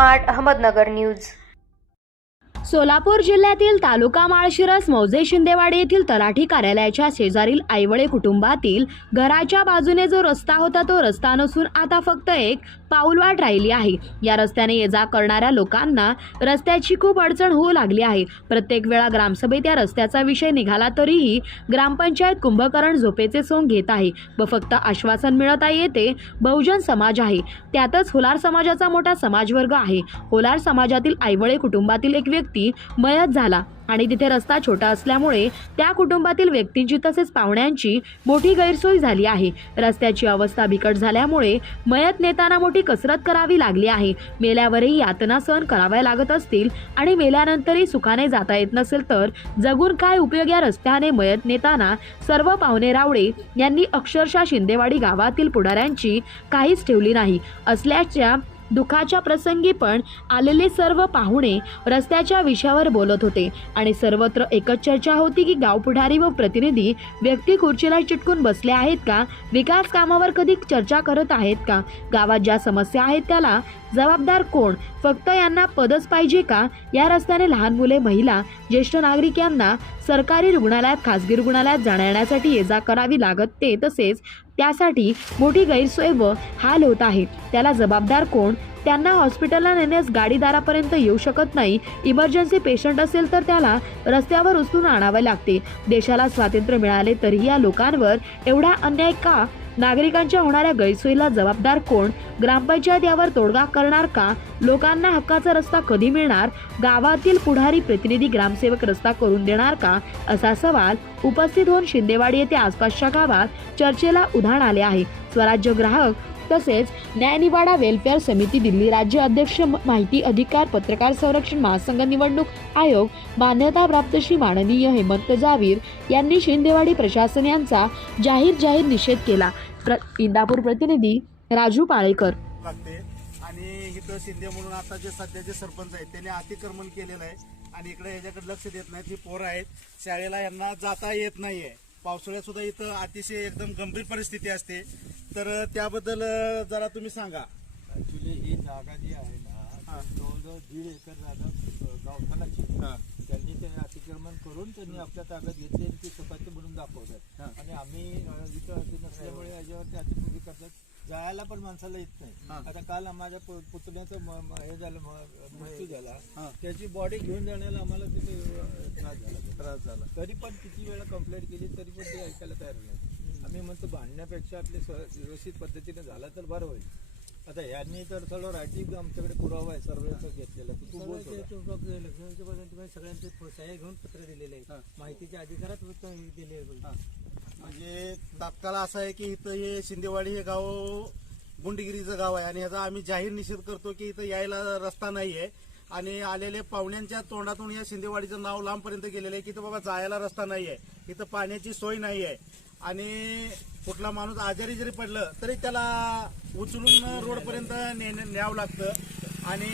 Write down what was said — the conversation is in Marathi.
Smart Ahmednagar news. सोलापूर जिल्ह्यातील तालुका माळशिरस मौजे शिंदेवाडी येथील तलाठी कार्यालयाच्या शेजारील आईवळे कुटुंबातील घराच्या बाजूने जो रस्ता होता तो रस्ता नसून आता फक्त एक पाऊलवाट राहिली आहे। या रस्त्याने ये जा करणाऱ्या लोकांना रस्त्याची खूप अडचण होऊ लागली आहे। प्रत्येक वेळा ग्रामसभेत या रस्त्याचा विषय निघाला तरीही ग्रामपंचायत कुंभकर्ण झोपेचे सोंग घेत आहे व फक्त आश्वासन मिळत आहे ते बहुजन समाज आहे। त्यातच होलार समाजाचा मोठा समाजवर्ग आहे। होलार समाजातील आईवळे कुटुंबातील एक व्यक्ती मयत झाला आणि तिथे रस्ता छोटा असल्यामुळे त्या कुटुंबातील व्यक्तींची तसेच पाहुण्यांची मोठी गैरसोय झाली आहे। रस्त्याची अवस्था बिकट झाल्यामुळे मयत नेताना मोठी कसरत करावी लागली आहे। मेल्यावरही यातना सहन कराव्या लागत असतील आणि मेल्यानंतरही सुखाने जाता येत नसेल तर जगून काय उपयोग। या रस्त्याने मयत नेताना सर्व पाहुणे रावळे यांनी अक्षरशः शिंदेवाडी गावातील पुढाऱ्यांची काहीच ठेवली नाही असल्याच्या दुःखाच्या प्रसंगी पण आलेले सर्व पाहुणे रस्त्याच्या विषयावर बोलत होते आणि सर्वत्र एकच चर्चा होती की गाव पुढारी व प्रतिनिधी व्यक्ती खुर्चीला चिटकून बसले आहेत का, विकास कामावर कधी चर्चा करत आहेत का, गावात ज्या समस्या आहेत त्याला जबाबदार कोण, फक्त यांना पदच पाहिजे का। या रस्त्याने लहान मुले, महिला, ज्येष्ठ नागरिक यांना सरकारी रुग्णालयात खासगी रुग्णालयात जाण्यासाठी ये जा करावी लागते तसेच त्यासाठी मोठी गैरसोय व हाल होत आहे। त्याला जबाबदार कोण, त्यांना हॉस्पिटलला नेण्यास गाडी दारापर्यंत येऊ शकत नाही। इमर्जन्सी पेशंट असेल तर त्याला रस्त्यावर उचलून आणावे लागते। देशाला स्वातंत्र्य मिळाले तरीही या लोकांवर एवढा अन्याय का, नागरिकांच्या होणाऱ्या गैरसोयीला जबाबदार कोण, ग्रामपंचायत यावर तोडगा करणार का, लोकांना हक्काचा रस्ता कधी मिळणार, गावातील पुढारी प्रतिनिधी ग्रामसेवक रस्ता करून देणार का, असा सवाल उपस्थित होऊन शिंदेवाडी येथे आसपासच्या गावात चर्चेला उधाण आले आहे। स्वराज्य ग्राहक तसेच न्यायनिवाडा वेलफेअर समिती दिल्ली राज्य अध्यक्ष, माहिती अधिकार, पत्रकार संरक्षण महासंघ, निवडणूक आयोग मान्यताप्राप्त श्री माननीय हेमंत जावीर यांनी शिंदेवाडी प्रशासन यांचा जाहीर निषेध केला। इंदापूर प्रतिनिधी राजू पाळेकर। आणि इथं शिंदे म्हणून आता जे सध्याचे सरपंच आहेत त्यांनी अतिक्रमण केलेलं आहे आणि इकडे याच्याकडे लक्ष देत नाहीत। ही पोरं आहेत, शाळेला यांना जाता येत नाहीये। पावसाळ्यात सुद्धा इथं अतिशय एकदम गंभीर परिस्थिती असते, तर त्याबद्दल जरा तुम्ही सांगा। ऍक्च्युली ही जागा जी आहे ना, जवळजवळ 1.5 एकर जागा गावठाणाची, त्यांनी ते अतिक्रमण करून त्यांनी आपल्या ताब्यात घेतली आणि ती स्वतःची म्हणून दाखवतात आणि आम्ही इथं नसल्यामुळे याच्यावरती अतिक्रमण करतात, जायला पण माणसाला येत नाही। आता काल माझ्या पुतण्याचं हे झालं, मृत्यू झाला, त्याची बॉडी घेऊन जाण्याला आम्हाला तिथे त्रास झाला तरी पण किती वेळा कंप्लेंट केली तरी पण ते ऐकायला तयार नाही। आम्ही म्हणतो भांडण्यापेक्षा आपले व्यवस्थित पद्धतीने झाला तर बरं होईल। आता यांनी तर थोडं रायटिंग आमच्याकडे पुरावा आहे सर्वेचा घेतलेला, तू बोल। सगळ्यांचे सह्या घेऊन पत्र दिलेले आहे, माहितीच्या अधिकारात दिले। म्हणजे तात्काळ असं आहे की इथं हे शिंदेवाडी हे गाव गुंडगिरीचं गाव आहे आणि ह्याचा आम्ही जाहीर निषेध करतो की इथं यायला रस्ता नाही आहे आणि आलेले पाहुण्यांच्या तोंडातून या शिंदेवाडीचं नाव लांबपर्यंत गेलेलं आहे की इथं बाबा जायला रस्ता नाही आहे, इथं पाण्याची सोय नाही आहे आणि कुठला माणूस आजारी जरी पडलं तरी त्याला उचलून रोडपर्यंत न्यावं लागतं आणि